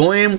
2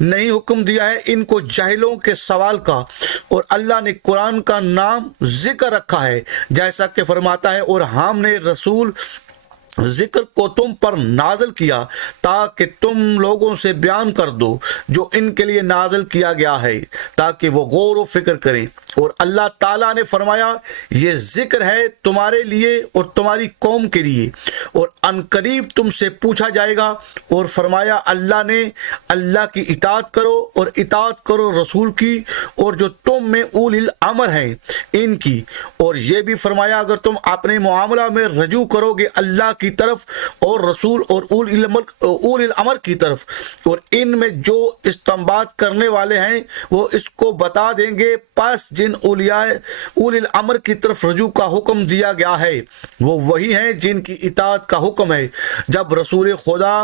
نہیں حکم دیا ہے ان کو جاہلوں کے سوال کا، اور اللہ نے قرآن کا نام ذکر رکھا ہے جیسا کہ فرماتا ہے، اور ہم نے رسول ذکر کو تم پر نازل کیا تاکہ تم لوگوں سے بیان کر دو جو ان کے لیے نازل کیا گیا ہے، تاکہ وہ غور و فکر کریں۔ اور اللہ تعالیٰ نے فرمایا یہ ذکر ہے تمہارے لیے اور تمہاری قوم کے لیے، اور ان قریب تم سے پوچھا جائے گا۔ اور فرمایا اللہ نے اللہ کی اطاعت کرو اور اطاعت کرو رسول کی، اور جو تم میں اولی الامر ہیں ان کی۔ اور یہ بھی فرمایا اگر تم اپنے معاملہ میں رجوع کرو گے اللہ کی طرف اور رسول اور اولی الامر کی طرف، اور ان میں جو استنباط کرنے والے ہیں وہ اس کو بتا دیں گے، پس جن اولی الامر کی طرف رجوع کا حکم دیا گیا ہے وہ وہی ہیں جن کی اطاعت کا حکم ہے۔ جب رسول خدا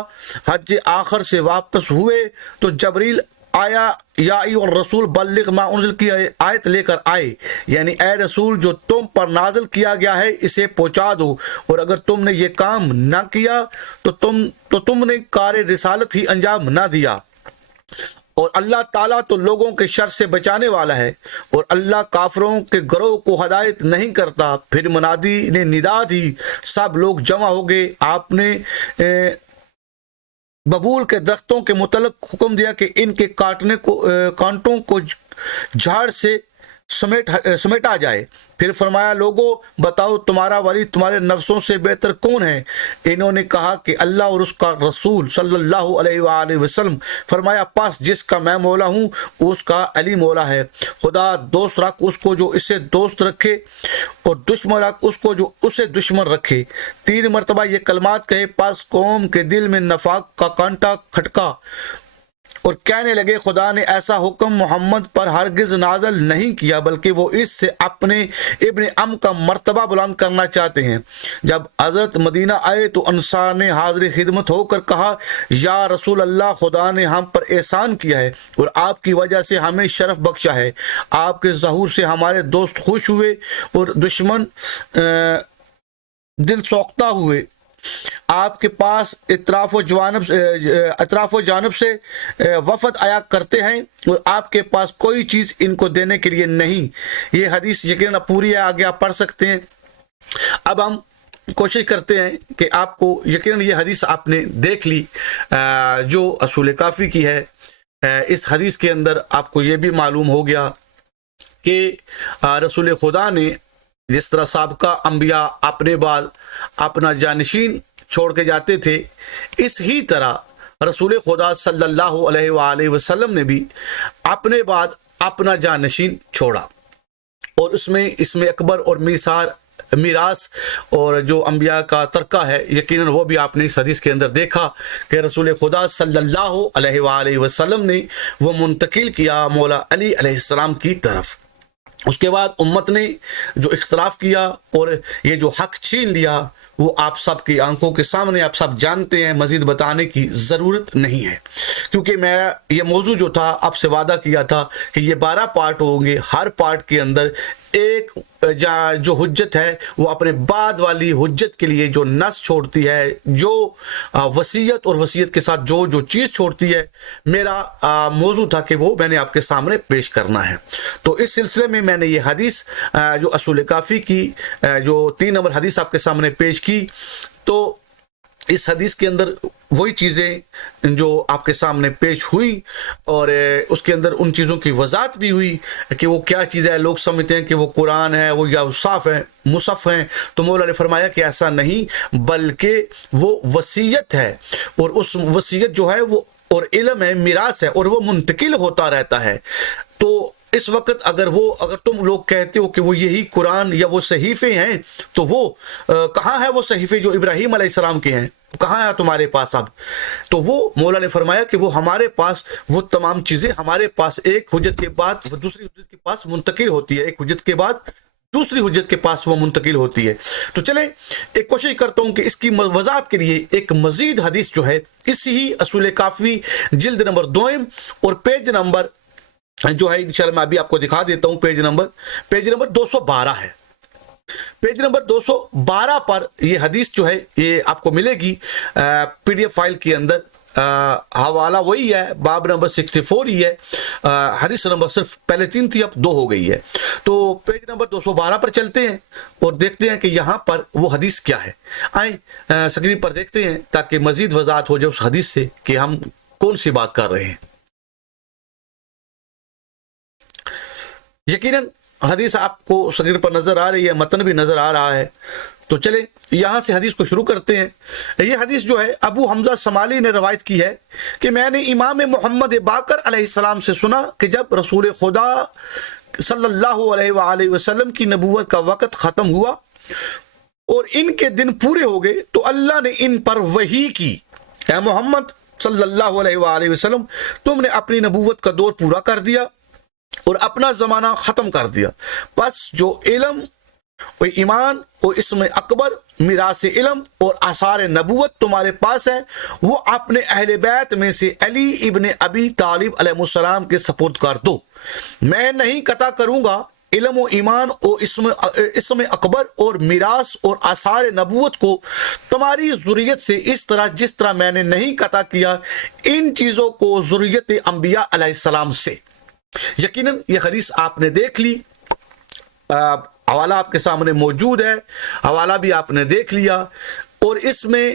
حج آخر سے واپس ہوئے تو جبریل آیا، یا ایھا الرسول بلغ ما انزل کی آیت لے کر آئے، یعنی اے رسول جو تم پر نازل کیا گیا ہے اسے پہنچا دو، اور اگر تم نے یہ کام نہ کیا تو تم نے کار رسالت ہی انجام نہ دیا۔ اور اللہ تعالیٰ تو لوگوں کے شر سے بچانے والا ہے، اور اللہ کافروں کے گروہ کو ہدایت نہیں کرتا۔ پھر منادی نے ندا دی، سب لوگ جمع ہو گئے۔ آپ نے ببول کے درختوں کے متعلق حکم دیا کہ ان کے کانٹوں کو جھاڑ سے سمیٹا جائے۔ پھر فرمایا لوگوں بتاؤ تمہارا ولی تمہارے نفسوں سے بہتر کون ہے؟ انہوں نے کہا کہ اللہ اور اس کا رسول صلی اللہ علیہ وآلہ وسلم۔ فرمایا پس جس کا میں مولا ہوں اس کا علی مولا ہے۔ خدا دوست رکھ اس کو جو اسے دوست رکھے، اور دشمن رکھ اس کو جو اسے دشمن رکھے۔ 3 مرتبہ یہ کلمات کہے، پس قوم کے دل میں نفاق کا کانٹا کھٹکا اور کہنے لگے خدا نے ایسا حکم محمد پر ہرگز نازل نہیں کیا، بلکہ وہ اس سے اپنے ابن ام کا مرتبہ بلند کرنا چاہتے ہیں۔ جب حضرت مدینہ آئے تو انصار نے حاضر خدمت ہو کر کہا یا رسول اللہ، خدا نے ہم پر احسان کیا ہے اور آپ کی وجہ سے ہمیں شرف بخشا ہے۔ آپ کے ظہور سے ہمارے دوست خوش ہوئے اور دشمن دل سوختہ ہوئے۔ آپ کے پاس اطراف و جانب سے وفد آیا کرتے ہیں اور آپ کے پاس کوئی چیز ان کو دینے کے لیے نہیں۔ یہ حدیث یقیناً پوری ہے، آگے آپ پڑھ سکتے ہیں۔ اب ہم کوشش کرتے ہیں کہ آپ کو یقیناً یہ حدیث آپ نے دیکھ لی جو اصول کافی کی ہے۔ اس حدیث کے اندر آپ کو یہ بھی معلوم ہو گیا کہ رسول خدا نے جس طرح سابقہ انبیاء اپنے بعد اپنا جانشین چھوڑ کے جاتے تھے، اس ہی طرح رسول خدا صلی اللہ علیہ وآلہ وسلم نے بھی اپنے بعد اپنا جانشین چھوڑا، اور اس میں اکبر اور میراث اور جو انبیاء کا ترکہ ہے یقیناً وہ بھی آپ نے اس حدیث کے اندر دیکھا کہ رسول خدا صلی اللہ علیہ وآلہ وسلم نے وہ منتقل کیا مولا علی علیہ السلام کی طرف۔ اس کے بعد امت نے جو اختلاف کیا اور یہ جو حق چھین لیا وہ آپ سب کی آنکھوں کے سامنے آپ سب جانتے ہیں، مزید بتانے کی ضرورت نہیں ہے، کیونکہ میں یہ موضوع جو تھا آپ سے وعدہ کیا تھا کہ یہ 12 پارٹ ہوں گے، ہر پارٹ کے اندر ایک جو حجت ہے وہ اپنے بعد والی حجت کے لیے جو نص چھوڑتی ہے، جو وصیت اور وصیت کے ساتھ جو چیز چھوڑتی ہے، میرا موضوع تھا کہ وہ میں نے آپ کے سامنے پیش کرنا ہے۔ تو اس سلسلے میں میں نے یہ حدیث جو اصول کافی کی جو 3 نمبر حدیث آپ کے سامنے پیش کی، تو اس حدیث کے اندر وہی چیزیں جو آپ کے سامنے پیش ہوئی اور اس کے اندر ان چیزوں کی وضاحت بھی ہوئی کہ وہ کیا چیز ہے۔ لوگ سمجھتے ہیں کہ وہ قرآن ہے، وہ یا صاف ہے، مصحف ہیں، تو مولا نے فرمایا کہ ایسا نہیں، بلکہ وہ وصیت ہے، اور اس وصیت جو ہے وہ اور علم ہے، میراث ہے، اور وہ منتقل ہوتا رہتا ہے۔ تو اس وقت اگر تم لوگ کہتے ہو کہ وہ یہی قرآن یا وہ صحیفے ہیں، تو وہ کہاں ہے وہ صحیفے جو ابراہیم علیہ السلام کے ہیں؟ کہاں ہے تمہارے پاس اب؟ تو وہ مولا نے فرمایا کہ وہ ہمارے پاس وہ تمام چیزیں ہمارے پاس ایک حجت کے بعد وہ دوسری حجت کے پاس منتقل ہوتی ہے، ایک حجت کے بعد دوسری حجت کے پاس وہ منتقل ہوتی ہے۔ تو چلیں ایک کوشش کرتا ہوں کہ اس کی وضاحت کے لیے ایک مزید حدیث جو ہے اسی ہی اصول کافی جلد نمبر 2 اور پیج نمبر جو ہے انشاءاللہ میں ابھی آپ کو دکھا دیتا ہوں، پیج نمبر 212 ہے۔ پیج نمبر 212 پر یہ حدیث جو ہے یہ آپ کو ملے گی PDF فائل کے اندر، حوالہ وہی ہے، باب نمبر 64 ہی ہے، حدیث نمبر صرف پہلے 3 تھی اب 2 ہو گئی ہے۔ تو پیج نمبر 212 پر چلتے ہیں اور دیکھتے ہیں کہ یہاں پر وہ حدیث کیا ہے۔ آئیں اسکرین پر دیکھتے ہیں تاکہ مزید وضاحت ہو جائے اس حدیث سے کہ ہم کون سی بات کر رہے ہیں۔ یقیناً حدیث آپ کو اسکرین پر نظر آ رہی ہے، متن بھی نظر آ رہا ہے، تو چلیں یہاں سے حدیث کو شروع کرتے ہیں۔ یہ حدیث جو ہے ابو حمزہ سمالی نے روایت کی ہے کہ میں نے امام محمد باقر علیہ السلام سے سنا کہ جب رسول خدا صلی اللہ علیہ وآلہ وسلم کی نبوت کا وقت ختم ہوا اور ان کے دن پورے ہو گئے تو اللہ نے ان پر وحی کی، اے محمد صلی اللہ علیہ وآلہ وسلم تم نے اپنی نبوت کا دور پورا کر دیا اور اپنا زمانہ ختم کر دیا، پس جو علم و ایمان و اسم اکبر، میراث علم اور آثار نبوت تمہارے پاس ہے وہ اپنے اہل بیت میں سے علی ابن ابی طالب علیہ السلام کے سپرد کر دو۔ میں نہیں قطع کروں گا علم و ایمان اور اسم اکبر اور میراث اور آثار نبوت کو تمہاری ذریت سے اس طرح جس طرح میں نے نہیں قطع کیا ان چیزوں کو ذریت انبیاء علیہ السلام سے۔ یقیناً یہ حدیث آپ نے دیکھ لی، حوالہ آپ کے سامنے موجود ہے، حوالہ بھی آپ نے دیکھ لیا، اور اس میں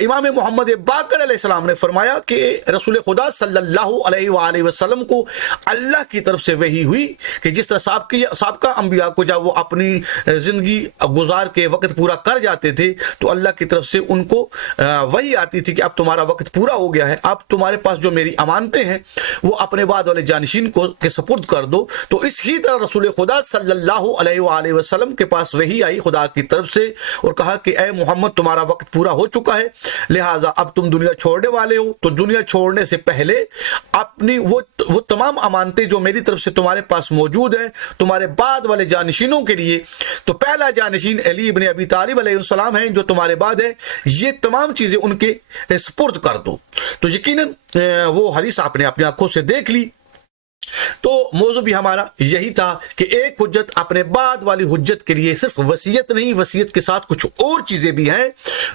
امام محمد باقر علیہ السلام نے فرمایا کہ رسول خدا صلی اللہ علیہ وآلہ وسلم کو اللہ کی طرف سے وحی ہوئی کہ جس طرح سابقہ انبیاء کو جب وہ اپنی زندگی گزار کے وقت پورا کر جاتے تھے تو اللہ کی طرف سے ان کو وحی آتی تھی کہ اب تمہارا وقت پورا ہو گیا ہے، اب تمہارے پاس جو میری امانتیں ہیں وہ اپنے بعد والے جانشین کو کے سپرد کر دو۔ تو اس ہی طرح رسول خدا صلی اللہ علیہ وآلہ وسلم کے پاس وحی آئی خدا کی طرف سے اور کہا کہ اے محمد تمہارا وقت پورا ہو چکا ہے، لہٰذا اب تم دنیا چھوڑنے والے ہو، تو دنیا چھوڑنے سے پہلے اپنی وہ تمام امانتیں جو میری طرف سے تمہارے پاس موجود ہیں تمہارے بعد والے جانشینوں کے لیے، تو پہلا جانشین علی ابن ابی طالب علیہ السلام ہیں جو تمہارے بعد ہیں، یہ تمام چیزیں ان کے سپرد کر دو۔ تو یقیناً وہ حدیث آپ نے اپنی آنکھوں سے دیکھ لی۔ تو موضوع بھی ہمارا یہی تھا کہ ایک حجت اپنے بعد والی حجت کے لیے صرف وصیت نہیں، وصیت کے ساتھ کچھ اور چیزیں بھی ہیں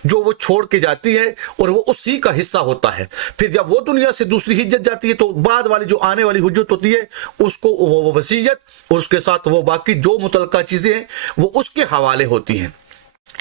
جو وہ چھوڑ کے جاتی ہے اور وہ اسی کا حصہ ہوتا ہے۔ پھر جب وہ دنیا سے دوسری حجت جاتی ہے تو بعد والی جو آنے والی حجت ہوتی ہے اس کو وہ وصیت اور اس کے ساتھ وہ باقی جو متعلقہ چیزیں ہیں وہ اس کے حوالے ہوتی ہیں۔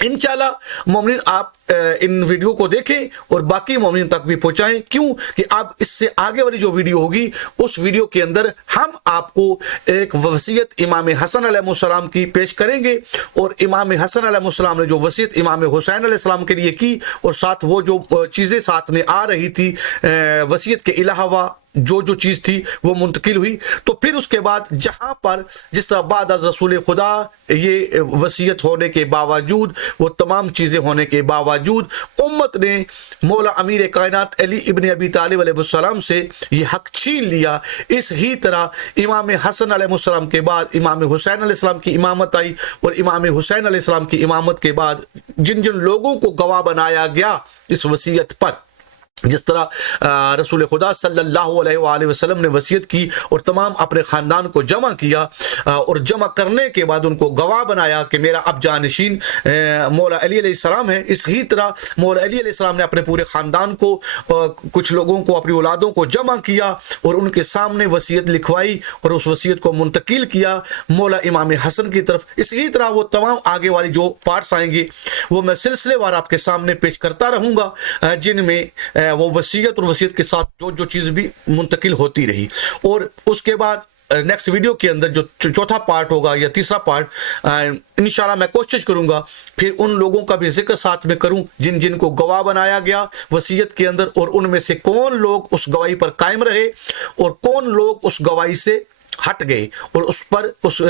انشاءاللہ مومنین آپ ان ویڈیو کو دیکھیں اور باقی مومنین تک بھی پہنچائیں، کیوں کہ اب اس سے آگے والی جو ویڈیو ہوگی اس ویڈیو کے اندر ہم آپ کو ایک وصیت امام حسن علیہ السلام کی پیش کریں گے، اور امام حسن علیہ السلام نے جو وصیت امام حسین علیہ السلام کے لیے کی اور ساتھ وہ جو چیزیں ساتھ میں آ رہی تھی وصیت کے علاوہ جو چیز تھی وہ منتقل ہوئی، تو پھر اس کے بعد جہاں پر جس طرح بعد از رسول خدا یہ وصیت ہونے کے باوجود وہ تمام چیزیں ہونے کے باوجود امت نے مولا امیر کائنات علی ابن ابی طالب علیہ السلام سے یہ حق چھین لیا، اس ہی طرح امام حسن علیہ السلام کے بعد امام حسین علیہ السلام کی امامت آئی، اور امام حسین علیہ السلام کی امامت کے بعد جن لوگوں کو گواہ بنایا گیا اس وصیت پر، جس طرح رسول خدا صلی اللہ علیہ وآلہ وسلم نے وصیت کی اور تمام اپنے خاندان کو جمع کیا اور جمع کرنے کے بعد ان کو گواہ بنایا کہ میرا اب جانشین مولا علی علیہ السلام ہے، اس ہی طرح مولا علی علیہ السلام نے اپنے پورے خاندان کو کچھ لوگوں کو اپنی اولادوں کو جمع کیا اور ان کے سامنے وصیت لکھوائی اور اس وصیت کو منتقل کیا مولا امام حسن کی طرف۔ اسی طرح وہ تمام آگے والی جو پارٹس آئیں گے وہ میں سلسلے وار آپ کے سامنے پیش کرتا رہوں گا، جن میں وہ وصیت اور وصیت کے ساتھ جو چیز بھی منتقل ہوتی رہی، اور اس کے بعد نیکسٹ ویڈیو کے اندر جو چوتھا پارٹ ہوگا یا تیسرا پارٹ انشاءاللہ میں کوشش کروں گا پھر ان لوگوں کا بھی ذکر ساتھ میں کروں جن کو گواہ بنایا گیا وصیت کے اندر، اور ان میں سے کون لوگ اس گواہی پر قائم رہے اور کون لوگ اس گواہی سے ہٹ گئے اور اس پر اس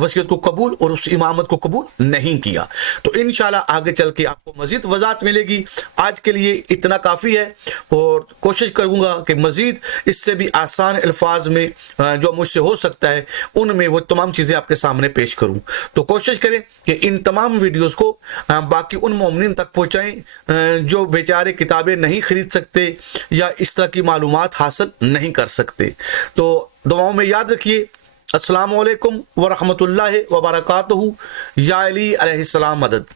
وصیت کو قبول اور اس امامت کو قبول نہیں کیا۔ تو انشاءاللہ آگے چل کے آپ کو مزید وضاحت ملے گی۔ آج کے لیے اتنا کافی ہے، اور کوشش کروں گا کہ مزید اس سے بھی آسان الفاظ میں جو مجھ سے ہو سکتا ہے ان میں وہ تمام چیزیں آپ کے سامنے پیش کروں۔ تو کوشش کریں کہ ان تمام ویڈیوز کو باقی ان مومنین تک پہنچائیں جو بیچارے کتابیں نہیں خرید سکتے یا اس طرح کی معلومات حاصل نہیں کر سکتے۔ تو دعاؤں میں یاد رکھیے۔ السلام علیکم ورحمۃ اللہ وبرکاتہ۔ یا علی علیہ السلام مدد۔